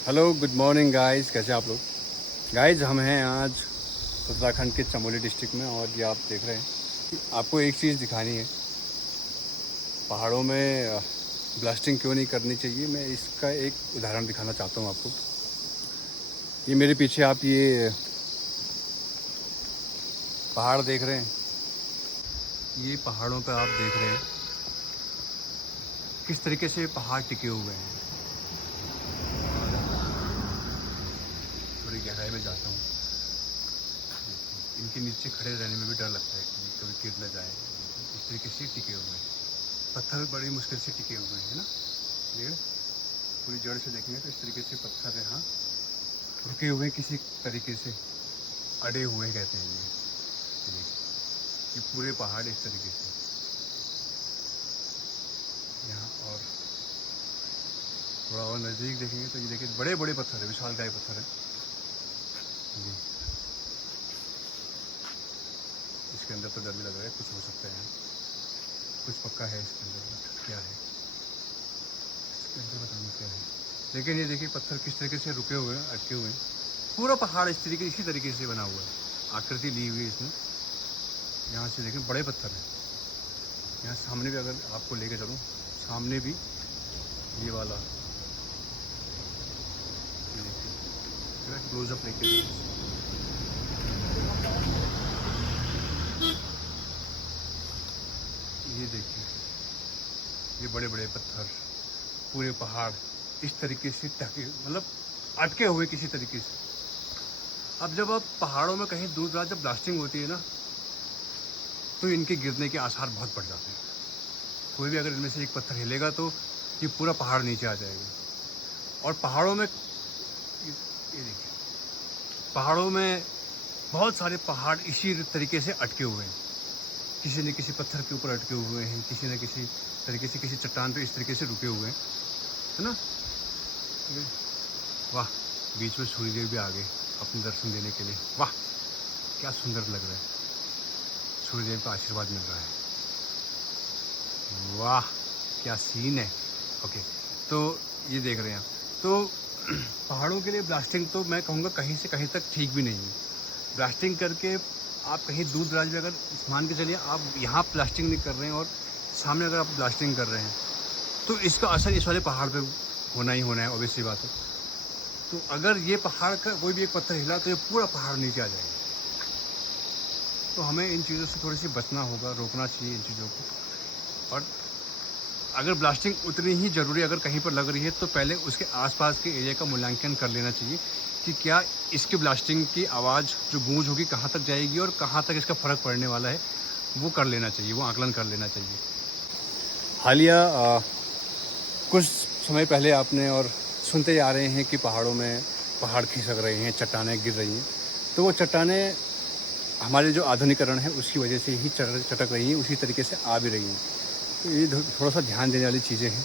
Hello good morning guys, कैसे आप लोग। गाइस हम हैं आज उत्तराखंड के चमोली डिस्ट्रिक्ट में और ये आप देख रहे हैं। आपको एक चीज़ दिखानी है, पहाड़ों में ब्लास्टिंग क्यों नहीं करनी चाहिए। मैं इसका एक उदाहरण दिखाना चाहता हूँ आपको। ये मेरे पीछे आप ये पहाड़ देख रहे हैं, ये पहाड़ों पे आप देख रहे हैं किस तरीके से पहाड़ टिके हुए हैं। थोड़ी गहराई में जाता हूँ, इनके नीचे खड़े रहने में भी डर लगता है कि कभी गिर न जाए। इस तरीके से टिके हुए हैं, पत्थर बड़ी मुश्किल से टिके हुए हैं ना। पेड़ पूरी जड़ से देखेंगे तो इस तरीके से पत्थर यहाँ रुके हुए किसी तरीके से अड़े हुए कहते हैं ये पूरे पहाड़ इस तरीके से यहाँ। और थोड़ा और नज़दीक देखेंगे तो ये देखिए बड़े बड़े पत्थर है, विशालकाय पत्थर है जी। इसके अंदर तो डर भी लग रहा है, कुछ हो सकता है, कुछ पक्का है इसके अंदर, बट क्या है इसके अंदर पता नहीं क्या है। लेकिन ये देखिए पत्थर किस तरीके से रुके हुए हैं, अटके हुए हैं। पूरा पहाड़ इसी तरीके से बना हुआ है, आकृति ली हुई है इसमें। यहाँ से देखें बड़े पत्थर हैं। यहाँ सामने भी अगर आपको लेके चलूँ, सामने भी ये वाला ये देखिए, क्लोजअप लेके ये देखिए, ये बड़े बड़े पत्थर, पूरे पहाड़ इस तरीके से ढके, मतलब अटके हुए किसी तरीके से। अब जब आप पहाड़ों में कहीं दूर दराज जब ब्लास्टिंग होती है ना, तो इनके गिरने के आसार बहुत बढ़ जाते हैं। कोई भी अगर इनमें से एक पत्थर हिलेगा तो ये पूरा पहाड़ नीचे आ जाएगा। और पहाड़ों में ये देखिए, पहाड़ों में बहुत सारे पहाड़ इसी तरीके से अटके हुए हैं, किसी न किसी पत्थर के ऊपर अटके हुए हैं, किसी न किसी तरीके से किसी चट्टान पे इस तरीके से रुके हुए हैं, है ना। वाह, बीच में सूर्यदेव भी आ गए अपने दर्शन देने के लिए। वाह क्या सुंदर लग रहा है, सूर्यदेव का आशीर्वाद मिल रहा है। वाह क्या सीन है। ओके, तो ये देख रहे हैं तो पहाड़ों के लिए ब्लास्टिंग तो मैं कहूँगा कहीं से कहीं तक ठीक भी नहीं है। ब्लास्टिंग करके आप कहीं दूर दराज में अगर मान के चलिए आप यहाँ ब्लास्टिंग नहीं कर रहे हैं और सामने अगर आप ब्लास्टिंग कर रहे हैं तो इसका असर इस वाले पहाड़ पे होना ही होना है, ऑब्वियसली बात है। तो अगर ये पहाड़ का कोई भी एक पत्थर हिला तो ये पूरा पहाड़ नीचे आ जाएगा। तो हमें इन चीज़ों से थोड़ी सी बचना होगा, रोकना चाहिए इन चीज़ों को। और अगर ब्लास्टिंग उतनी ही ज़रूरी अगर कहीं पर लग रही है तो पहले उसके आसपास के एरिया का मूल्यांकन कर लेना चाहिए कि क्या इसकी ब्लास्टिंग की आवाज़ जो गूंज होगी कहाँ तक जाएगी और कहाँ तक इसका फ़र्क पड़ने वाला है, वो कर लेना चाहिए, वो आकलन कर लेना चाहिए। हालिया कुछ समय पहले आपने और सुनते आ रहे हैं कि पहाड़ों में पहाड़ खिसक रहे हैं, चट्टानें गिर रही हैं। तो वो चट्टानें हमारे जो आधुनिकीकरण है उसकी वजह से ही चटक रही हैं, उसी तरीके से आ भी रही हैं। तो ये थोड़ा सा ध्यान देने वाली चीज़ें हैं।